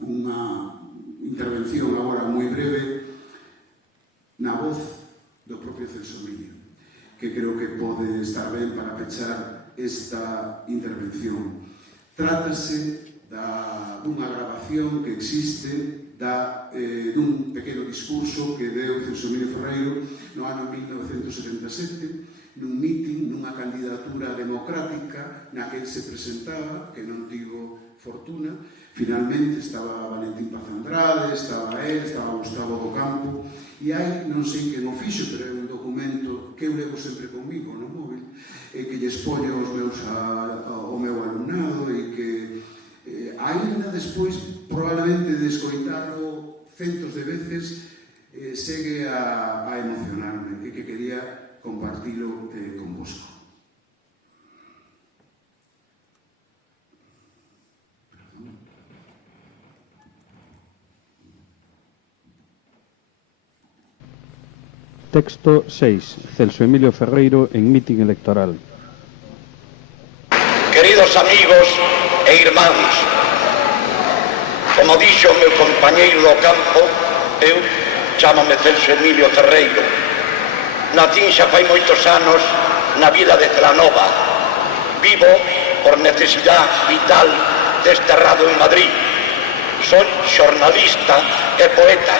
unha intervención agora moi breve na voz do propio Celso Miño, que creo que pode estar ben para pechar esta intervención. Trátase dunha grabación que existe dun pequeno discurso que deu Celso Miño Ferreiro no ano 1977 nun mitin, nunha candidatura democrática na que se presentaba, que non tivo fortuna. Finalmente estaba Valentín Paz Andrade, estaba él, estaba Gustavo do Campo, e hai, non sei quen o fixo, pero é un documento que eu levo sempre comigo no móvil, e que lle expoño ao meu alumnado, e que ainda despois, probablemente de escoitalo centos de veces, segue a emocionarme, e que quería compartilo con vosco. Texto 6. Celso Emilio Ferreiro en mitin electoral. Queridos amigos e irmáns, como dixo o meu compañeiro do campo, eu chámame Celso Emilio Ferreiro. Nacín xa fai moitos anos na vila de Celanova. Vivo por necesidade vital desterrado en Madrid. Son xornalista e poeta.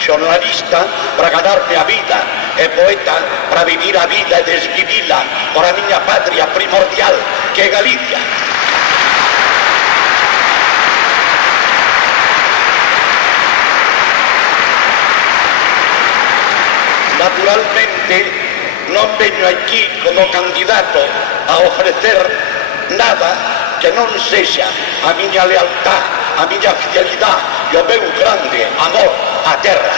Xornalista para ganarme a vida e poeta para vivir a vida e desvivila por a miña patria primordial, que é Galicia. Naturalmente, non veño aquí como candidato a ofrecer nada que non sexa a miña lealtad, a miña fidelidade e o meu grande amor á terra.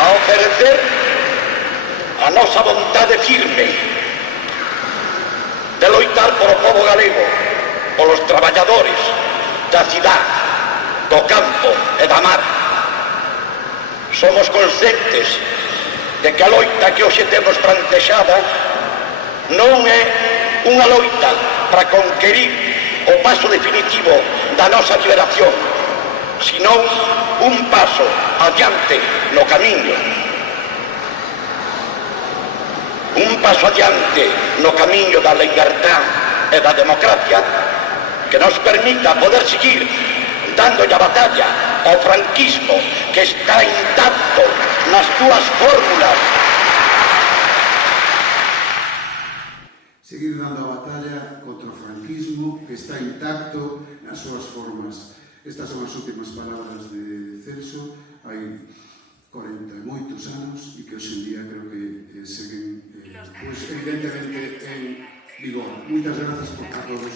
A ofrecer a nosa vontade firme de loitar por o povo galego, polos traballadores da cidade, do campo e da mar. Somos conscientes de que a loita que hoxe temos plantexada non é unha loita para conquerir o paso definitivo da nosa liberación, senón un paso adiante no camiño. Un paso adiante no camiño da libertad e da democracia que nos permita poder seguir dándolle a batalla ao franquismo, que está intacto nas túas fórmulas. Seguir dando a batalla contra o franquismo, que está intacto nas súas formas. Estas son as últimas palabras de Celso, hai 40 e moitos anos, e que hoxe en día creo que seguen, evidentemente, en vigor. Moitas gracias a todos.